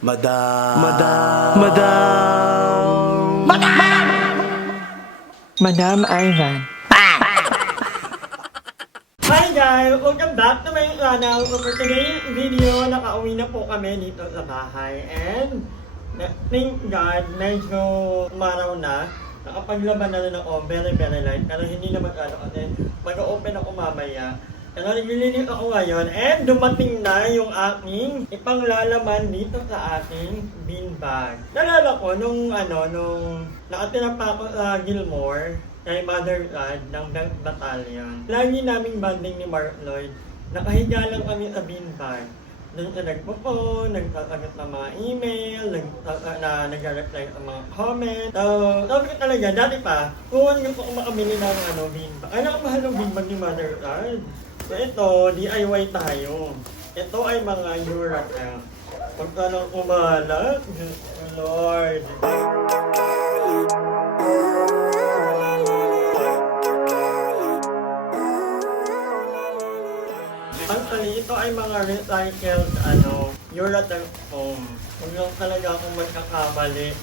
Madam. Madam Ivan. Hi guys! Welcome back to my channel. So for today's video, nakauwi na po kami dito sa bahay. And thank God, medyo umaraw na. Nakapaglaban na rin ako, very light. Pero hindi naman kasi mag-open ako mamaya. Pero naglilinis ako ngayon and dumating na yung aking ipanglalaman dito sa ating bean bag. Nalala ko nung nakatira pa ako sa Gilmore kay Mother God ng Belt Battalion. Lagi naming banding ni Mark Lloyd. Nakahiga lang kami sa bean bag. Doon siya nagpo-phone, nagsasagot ng mga email, nag-reply sa mga comment. So, sabi ko talaga, dati pa, kung gusto ko makabili ng bean bag. Ay, nakamahal ng bean bag ni Mother God. So ito, DIY tayo. Ito ay mga Eurotel. Pagka nang umalat, Lord. Actually, ito ay mga recycled Eurotel foam. Huwag lang talaga akong magkakamali.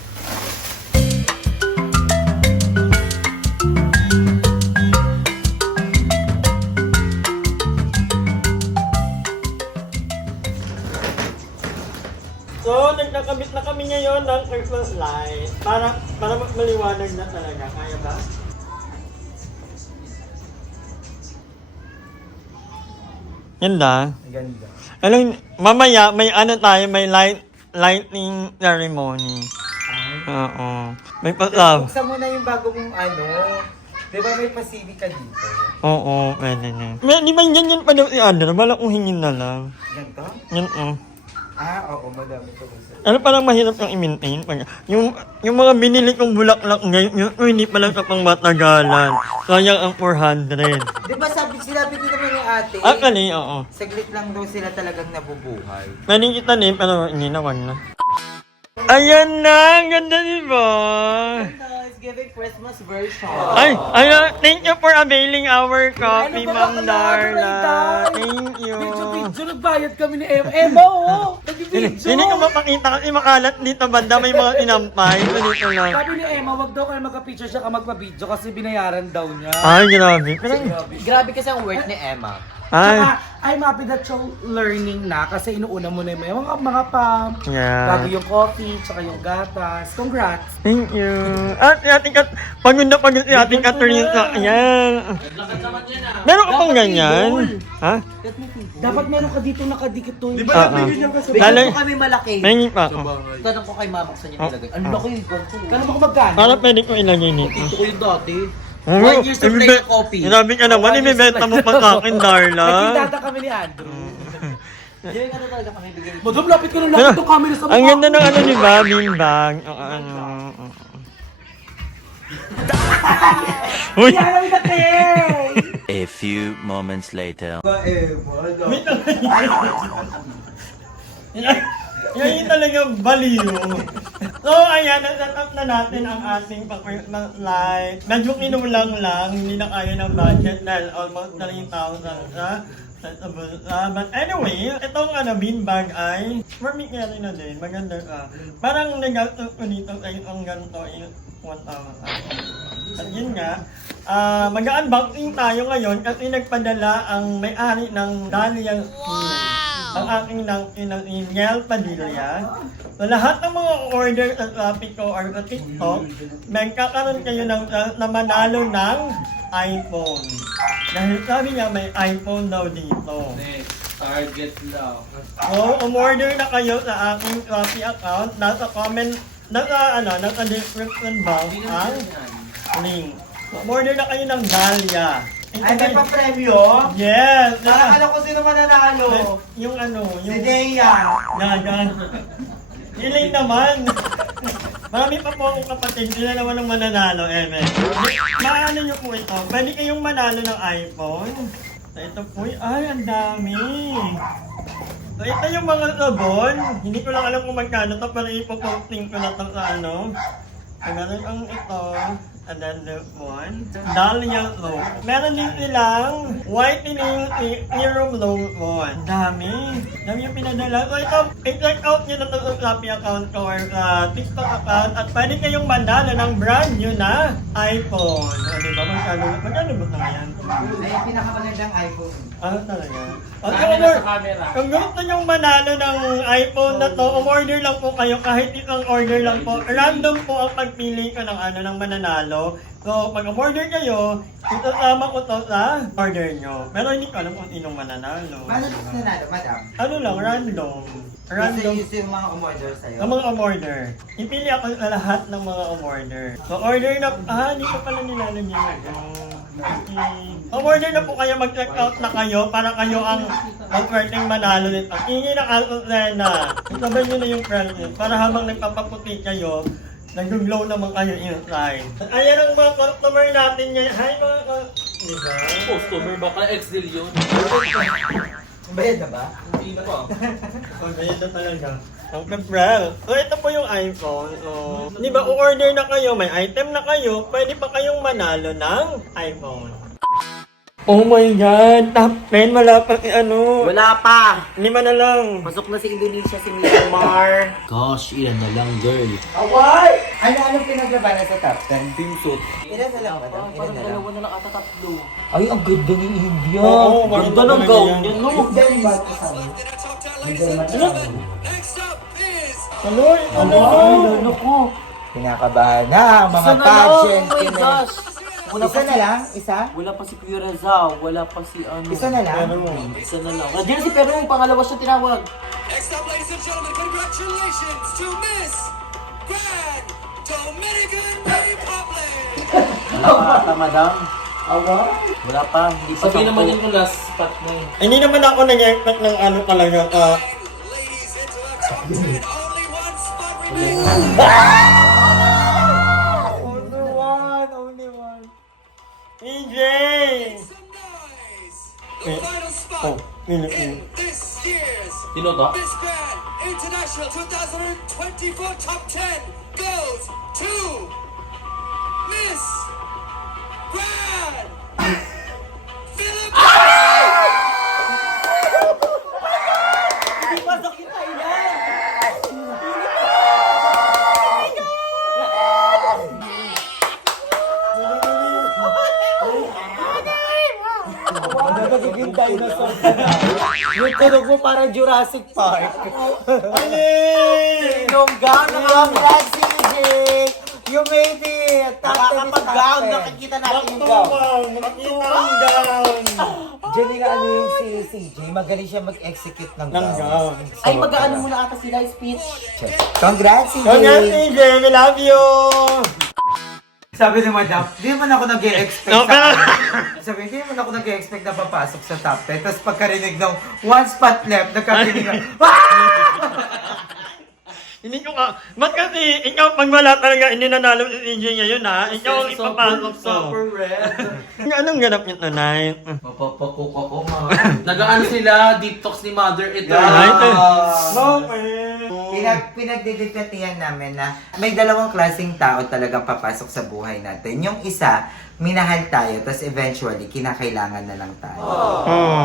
So, nagkakabit na kami ngayon ng Christmas light para maliwanag na talaga. Kaya ba? Ganda. Ganda. Alam, mamaya may may lighting ceremony. Oo. May pa-love. Buksan mo na yung bago mong di ba may pasibi ka dito? Oo, pwede na. Di ba yan pa daw si Andra? Bala kong hingin na lang. Ganito? Yan Oo, madami ko gusto. Ano parang mahirap yung i-maintain? Yung mga binili kong bulaklak ngayon, hindi pala sa pang matagalan. Sayang ang 400. Di ba sinabi din naman ni ate? Actually, oo. Saglit lang daw sila talagang nabubuhay. Pwedeng itanim, pero hindi na, wag na. Ayan na! Ang ganda, diba? It's giving Christmas version. Ay, thank you for availing our coffee, Ma'am Darla. Thank you. Video, nagbayad kami ni Emma, oh! Nag-video! Hindi ko mapakita kasi makalat dito banda, may mga tinampay. Dito lang. Sabi ni Emma, wag daw kayo magka-picture siya ka magpa-video kasi binayaran daw niya. Ay, grabe. Grabe kasi ang work ni Emma. Ay, Saka, I'm happy that you're learning na kasi inuuna mo na yung mga pump, yeah. bago yung coffee, tsaka yung gatas. Congrats! Thank you. At si ating pagod na pagod si ating Catherine sa ayan. Meron ka pang ganyan? Ha? Dapat meron ka dito nakadikit to. Di ba niya kasi? Lalo- kami malaki. May pa ako. Tanong ko kay mama kung saan yung nilagay. Ano laki yung ganito? Kala mo kung magkano? Para pwede ko ilagay nito. Dito ko yung dati. Oh, 1 year supply ng coffee. Sinabi ka naman, ibibenta mo pa sa akin, Darla. Nagkindata kami ni Andrew. Hindi ka na talaga kami bigay. Madam, lapit ko ng lapit itong camera sa mukha. Ang ganda ng ni bean bag. Uy! Yan ang itatay! A few moments later. Yan yung talagang baliw. So, ayan, natatap na natin ang ating pang-Christmas light. Medyo kinulang lang, hindi na kaya ng budget dahil almost 3,000 sa but anyway, itong bean bag ay for me carry na din, maganda ka. Parang nag-gastos ko dito sa isang ganito is 1,000. At yun nga, mag-unboxing tayo ngayon kasi nagpadala ang may-ari ng Dahlia Skin. Ang aking Nel Padilla. So lahat ng mga order sa Shopee ko or sa TikTok, magkakaroon kayo na manalo ng iPhone. Dahil sabi niya may iPhone daw dito. Target daw. So, umorder na kayo sa aking Shopee account. Nasa description box ang link. So, umorder na kayo ng Dahlia. Ay, may pa-premyo? Yes! Alam ko sino mananalo. Yung Si Deya. Gagan. Hiling naman. Marami pa po akong kapatid, sila naman ang mananalo, Eme. Maano nyo po ito? Pwede kayong manalo ng iPhone. So ito po, ay, ang dami. So ito yung mga sabon. Hindi ko lang alam kung magkano to, pero ipoposting ko na to sa So ganun ang ito. another one, Dahlia Low. Meron din silang whitening serum lotion. Dami yung pinadala. So ito, i-check out nyo na ito sa Shopee account ko or sa TikTok account at pwede kayong mandala ng brand new na iPhone. O diba, magkano ba na yan? Ay, pinakamagandang iPhone. Ano talaga? Kung gusto nyong manalo ng iPhone na to, umorder lang po kayo kahit isang order lang po. Random po ang pagpili ko ng mananalo. So, pag umorder kayo, isasama ko to sa order nyo. Pero hindi ko alam kung sinong mananalo. Paano nanalo, madam? Ano lang, random. Random. Kasi yung mga umorder sa'yo. Ang mga umorder. Ipili ako sa lahat ng mga umorder. So, order na, hindi ko pala nilalagyan. Umorder na po kayo, mag-check out na kayo para kayo ang mag-werteng manalo nito. Ingin ng Alcocena. Sabay nyo na yung prices para habang nagpapaputi kayo, nag-glow naman kayo inside. Ayan ang mga customer natin ngayon. Hi mga diba? Customer ba? Kaya ex-deal yun. Bayad na ba? Hindi na pa. Ayan na talaga. Ang pepral. So, ito po yung iPhone. So, di ba, o-order na kayo, may item na kayo, pwede pa kayong manalo ng iPhone. Oh my God! Top 10, wala pa ano. Wala pa! 5 na lang. Pasok na si Indonesia si Myanmar. Gosh, iyan na lang, girl. Award! Ano pinaglabanan sa top 10? Swimsuit. Ilan na lang, madam? Ilan na lang? na lang ata tatlo. Ay, ang ganda ni India. Oo, Ganda ng gown yan, no? Ang galing ba ito sa amin? Ang galing ba ito sa amin? Aloy, Ano ko? Kinakabahan na ang mga Isa na lang, pageant. oh my gosh. Isa na lang? Isa? Wala pa si Kuya Rizal, wala pa si ano. Isa na lang? Isa na lang. Nandiyan si Pero yung pangalawa siya tinawag. Next up, ladies and gentlemen, congratulations to Miss Grand Dominican Republic! Wala pa ata, madam. Awa? Wala pa. Hindi pa Sabi naman sampu. yan kung last spot na yun. Hindi naman ako nag-expect ng ano talaga. Ladies into the top 10, only one spot remaining. Only one. EJ! Some noise! The final spot Oh, in this year's Sino to? Miss Grand International 2024 Top 10 goes to Miss Grand Philippines! Nagagiging dinosaur ka na. Yung tunog mo parang Jurassic Park. Sinongga, congrats CJ! You made it! Nakakapag-gown, nakikita natin yung gown. Diyan nga ano yung si CJ, magaling siya mag-execute ng gown. Ay, mag-ano muna ata sila, speech. Congrats CJ! Congrats, EJ! We love you! Sabi ni Madam, di man ako nag-e-expect No, pero- Sabi, di man ako nag-e-expect na papasok sa top 10. Tapos pagkarinig ng one spot left, nagkarinig na, Hindi ko ka... Ba't kasi ikaw pag wala talaga hindi nanalo si EJ ngayon ha? Ikaw ang ipapasok ko. Anong ganap niyo tonight? mapapakook ako ma. Nag-ano sila, deep talks ni Mother. Ito. Pinagdidikatihan namin na may dalawang klaseng tao talagang papasok sa buhay natin. Yung isa, minahal tayo, tapos eventually, kinakailangan na lang tayo.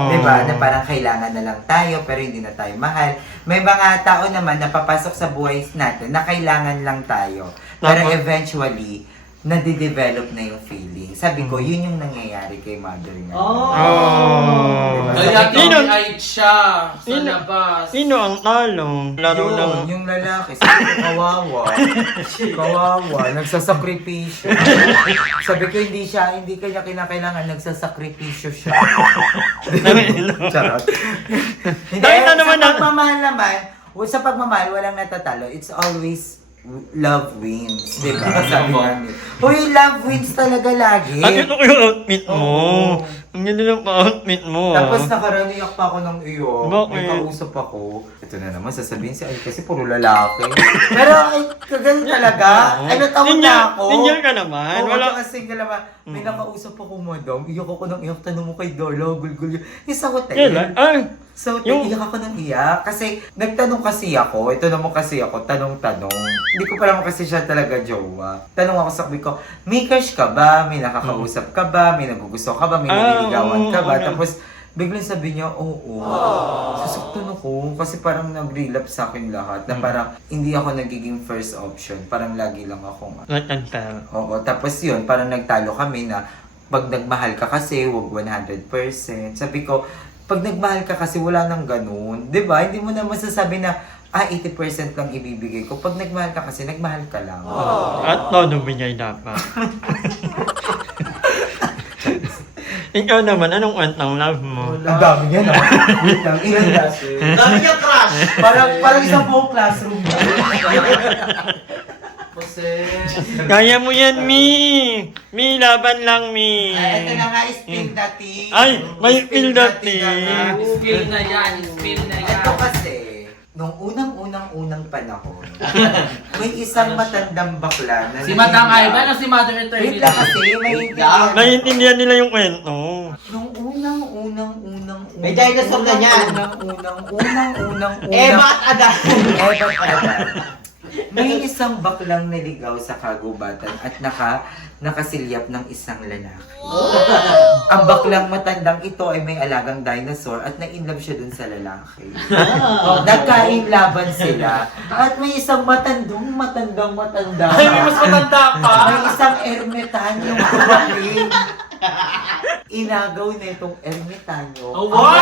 Diba? Na parang kailangan na lang tayo, pero hindi na tayo mahal. May mga tao naman na papasok sa buhay natin na kailangan lang tayo. Pero Tama. eventually, nadidevelop na yung feeling. Sabi ko, yun yung nangyayari kay Mother nga. Diba? Kaya Sabi ko, tumingay siya sa Sino? labas. Sino ang talo? Laro yun, lang. yung lalaki, sabi ko, kawawa. Kawawa, nagsasakripisyo. Sabi ko, hindi kanya kinakailangan, nagsasakripisyo siya. Charot. Hindi, Nakita naman sa na- pagmamahal naman, sa pagmamahal, walang natatalo. It's always love wins. Diba? Sabi namin. Uy, love wins talaga lagi. At ito ko yung outfit mo. Oo. Ang ganda ng outfit mo. Tapos nakaraniyak pa ako ng iyo. Bakit? May kausap ako. Ito na naman, sasabihin siya, ay kasi puro lalaki. Pero ay, kagaling talaga. Ano taon na ako? Single ka naman. Oo, Wala. tsaka single naman. May nakausap ako, madam. Iyak ako ng iyak. Tanong mo kay Dola, gulgul yun. Yung sa hotel. Kailan? Ay, So, Yung- iyak ako ng iyak. Kasi, nagtanong kasi ako. Ito naman kasi ako, tanong-tanong. Hindi ko pa naman kasi siya talaga jowa. Tanong ako sa sabi ko, may crush ka ba? May nakakausap ka ba? May nagugusto ka ba? May nililigawan ka ba? okay. Tapos, biglang sabi niya, oo. Sasaktan ako. Kasi parang nag-relapse sa akin lahat. Na parang, hindi ako nagiging first option. Parang lagi lang ako nga. Natanta. Oo, tapos yun, parang nagtalo kami na pag nagmahal ka kasi, wag 100%. Sabi ko, pag nagmahal ka kasi, wala nang ganun. 'Di ba? Hindi mo na masasabi na, 80% lang ibibigay ko. Pag nagmahal ka kasi, nagmahal ka lang. At todo bigay dapat. Ikaw naman, anong antang love mo? Ang dami yan, ah. Wait lang, ilan klase? Dami niya crush. Parang isang buong classroom. Kaya mo yan, Mi! Mi, laban lang, Mi! Ito na nga, spill dating. Ay, may spill dating. Spill na yan, spill na yan. Ito kasi, nung unang panahon, may isang matandang bakla na Si Madam Ivan o si Mother Wait Eternity? lang kasi, Naiintindihan nila yung kwento. nung unang May dinosaur na yan. unang Eva at Adan. May isang baklang naligaw sa kagubatan at nakasilyap ng isang lalaki. Ang baklang matandang ito ay may alagang dinosaur at na-inlove siya dun sa lalaki. Nagkainlaban sila at may isang matanda. Ay, may mas matanda pa. May isang ermitanyo kapatid. Inagaw na itong ermitanyo. Oh, why?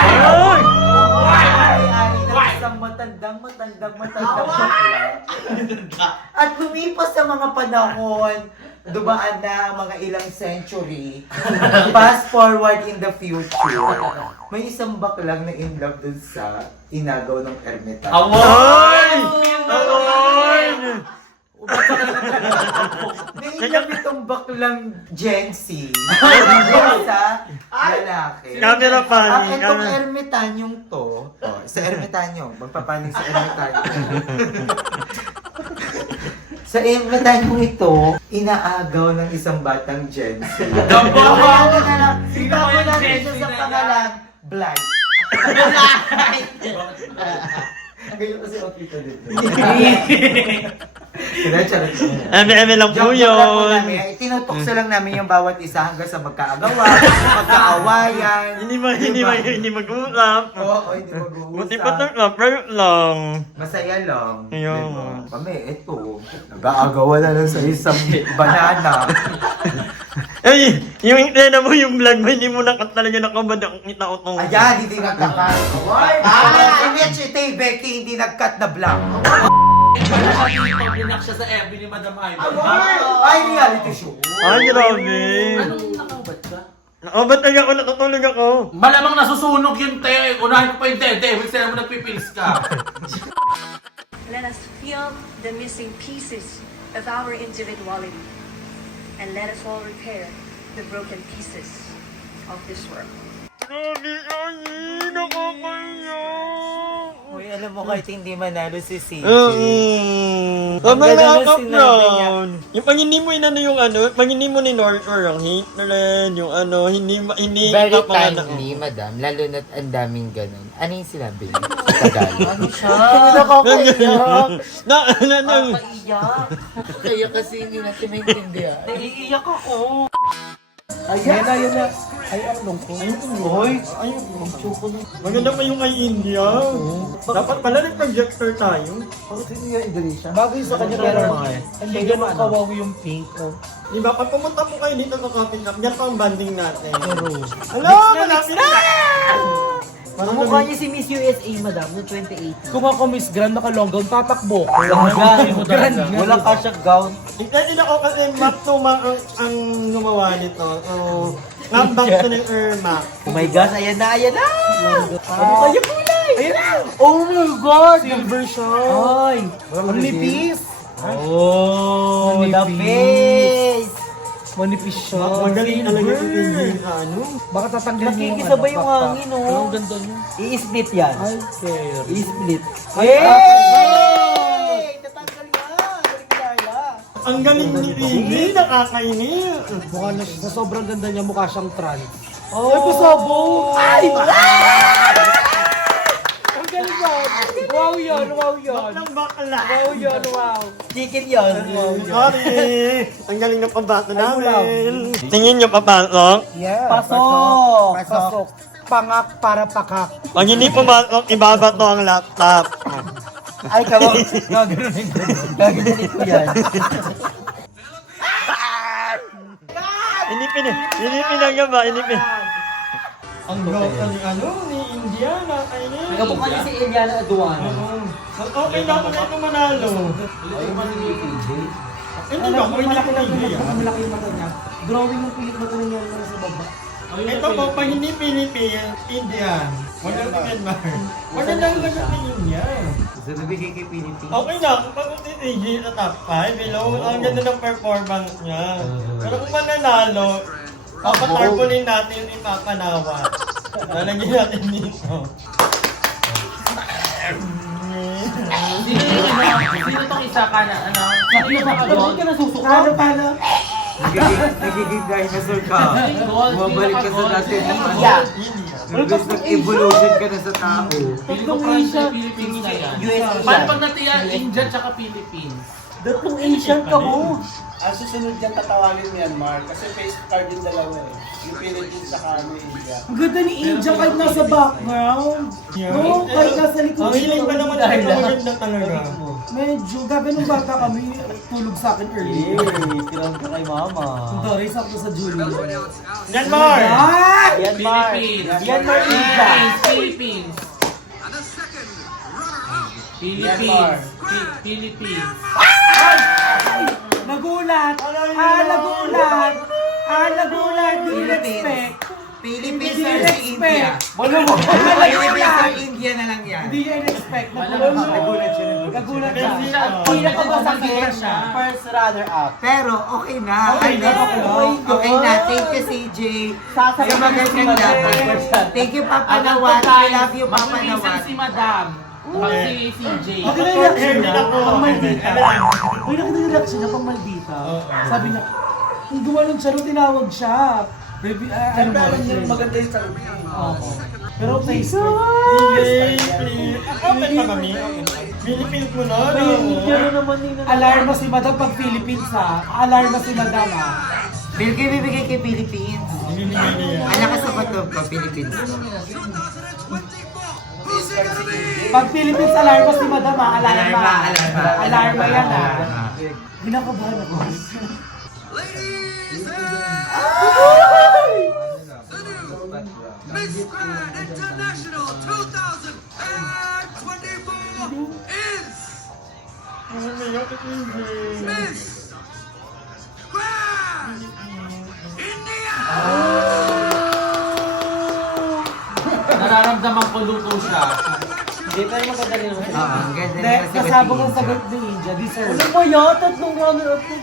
Ay, ng isang matandang bakla. At lumipas sa mga panahon, dumaan na mga ilang century, fast forward in the future, may isang baklang na in love dun sa inagaw ng ermitanyo. Award! Award! Nainlove itong baklang Gen Z dun sa lalaki. Camera At pan. itong ermitanyong to, sa ermitanyo, magpapanig sa ermitanyo. Sa ermitanyong ito, inaagaw ng isang batang Gen Z. Kaya na lang, sinabi natin siya sa pangalan, Blind. Ngayon kasi okay ka dito. Charot. Eme lang po Joke lang po yun. namin. Tinutokso lang namin yung bawat isa hanggang sa magkaagawan, magkaawayan. Hindi mag-uusap. Oo, hindi mag-uusap. Buti pa lang, private lang. Masaya lang. Ayun. Diba? Kami, eto. Nag-aagawan na lang sa isang banana. Ay, yung intena mo, yung vlog mo, hindi mo na talaga nakabad ang kita ko tong... Ayan, hindi nagkakat. Hindi, Becky, hindi nag-cut na vlog. Pag-inak siya sa FB ni Madam Ivan. Ay, reality show. Ay, grabe. Anong nakaubat ka? Nakabad talaga ako, natutulog ako. Malamang nasusunog yung te. Unahin ko pa yung te. Ibig sabihin mo nagpipils ka. Let us feel the missing pieces of our individuality, and let us all repair the broken pieces of this world. Grabe, ay, nakakaya. Uy, alam mo kahit hindi manalo si CJ. Sobrang ganda nung sinabi nakaka-proud. Yung pag hindi mo inano yung ano, pag hindi mo ni-nurture ang hate na rin, yung ano, hindi Very kapanganak. timely, madam. Lalo na't ang daming ganun. Ano yung sinabi niyo? Sa Tagalog? Ano siya? Nakakaiyak. Nakakaiyak. Kaya kasi hindi natin maintindihan. Naiiyak ako. Ayan na. Ay, ang lungkot. Hoy, ay, maganda pa yung kay India. Dapat pala nag-projector tayo. Bagay sa kanya pero hindi ganun kawawi yung pink. Oh. Di ba, pag pumunta po kayo dito sa coffee cup, yan pa ang banding natin. Hello, malapit na! Mukha niya si Miss USA, madam, no 2018. Kung ako Miss Grand nakalonggang, tatakbo. Grand. Wala ka siyang gown. Hindi ako kasi map to ang gumawa nito. So, ngambang to ng Irma. Oh my gosh, ayan na. Ano kayo kulay? Ayan na. Oh my God! Silver siya. Ay! Ang nipis. Oh, the Manipis. face! Manipis siya. Magaling talaga yung India sa ano. Baka tatanggalin mo Nakikisabay yung backpack. hangin, oh. Pero ang ganda niya. I-split yan. Ay, fair. I-split. Hey! Tatanggal yan! Galing Carla. Ang galing ni India, nakakainis. Mukha na, sa sobrang ganda niya, mukha siyang trans. Ay, pasabog! Ay! Wow yun, wow yun. Baklang bakla. Wow yun, wow. Chicken yun. Sorry! Ang galing ng pabato namin. Tingin niyo pabato? Yeah. Pasok. Pangak para pakak. Pag hindi pumatok, ibabato ang laptop. Ay, kamo. Gaganunin ko yan. Inipin lang yan ba? Inipin. Ang gawin ni Indiana, kainin. Nagabukha niya si Eliana Aduana. Okay na ako na ito manalo. Hindi ba? Pwede ko na idea. Malaki yung mata niya. Drawing ng pilit mata niya sa baba. Ito po, pag hindi Philippine, Indian. Maganda Myanmar. Maganda ang lagot ng Indian. So, nabigay kay Philippines. Okay na, kung pag-utitigi sa top 5, below, ang ganda ng performance niya. Pero kung mananalo, papatarpulin natin yung ipapanawa. Lalagyan natin dito. Sino tong isa ka na? Ano? Sino ba ka doon? ka nasusuka? Paano? Nagiging dinosaur ka. Bumabalik ka sa dati mo. Yeah. Imbes nag-evolution ka na sa tao. Tatlong Asia, Philippines na yan. Paano pag natiya, India tsaka Philippines? Datlong Asian ka mo. Ang susunod dyan tatawagin Myanmar kasi face card yung dalawa eh. Yung Philippines sa India. Ang ganda ni India kahit nasa background. No, kahit nasa likod. Ang hiling pa naman ito maganda talaga. Medyo, gaganong bata kami, tulog sa akin early. Tirang ka kay mama. Sorry, sakto sa Julie. Myanmar! Myanmar. Philippines! Myanmar, India. Philippines! Philippines! Philippines! Nagulat! Nagulat! Didn't expect! Philippines Didn't or India? expect! Philippines or India na lang yan. Hindi niya in-expect. Nagulat siya. Nagulat siya. Hindi na pagmasakit siya. First runner-up. Pero okay na. Okay na. Okay na. Thank you, CJ. Sasagot Yung magandang dapat. Thank you, Papa Nawat. I love you, Papa Nawat. si Madam. Pag si CJ. Okay na yung reaction niya. Pang Maldita. Uy, nakita yung reaction niya pang Maldita. Sabi niya, kung gumanon siya, nung tinawag siya. Baby, ano ba? Maganda yung sagot. Pero please. Open pa kami. Philippines mo na. Alarma si Madam pag Philippines ha. Alarma si Madam ha. Bibigay kay Philippines. Ang lakas sa patuloy ko, Philippines. Pag Philippines, alarma si Madam ha. Alarma. Alarma. Alarma yan ha. Ginakabahan ako. Ladies and Miss Grand International 2024 is Miss Grand India! Nararamdaman ko luto siya. Hindi, pero maganda rin naman. Ang ganda Hindi, na kasabog ang sagot ni India. Deserve. Ano ba yun? Tatlong runner-up ko.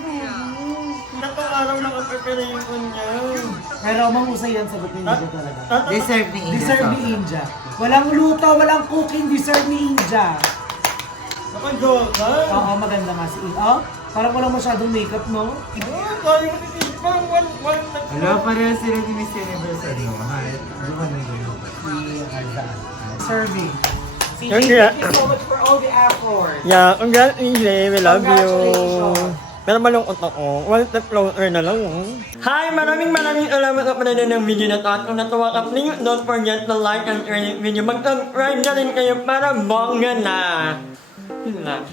Nakang araw lang ang preparation niya. Pero mahusay yan sagot ni India talaga. Deserve ni India. Deserve ni India. Walang luto, walang cooking, deserve ni India. Nakajoga. Oo, maganda nga si India. Oh, parang walang masyadong makeup, no? Tayo matitindi. Parang one Hello, pareho sila ni Miss Universe. Ano? Serving. Thank Thank you so much for all the effort. Yeah, congrats, India. We love you. Congratulations. Pero malungkot ako. One step closer na lang. Hi! Maraming salamat sa panonood ng video na to. At kung natuwa ka, please don't forget to like and share this video. Mag-subscribe na rin kayo para bongga na. Yun lang.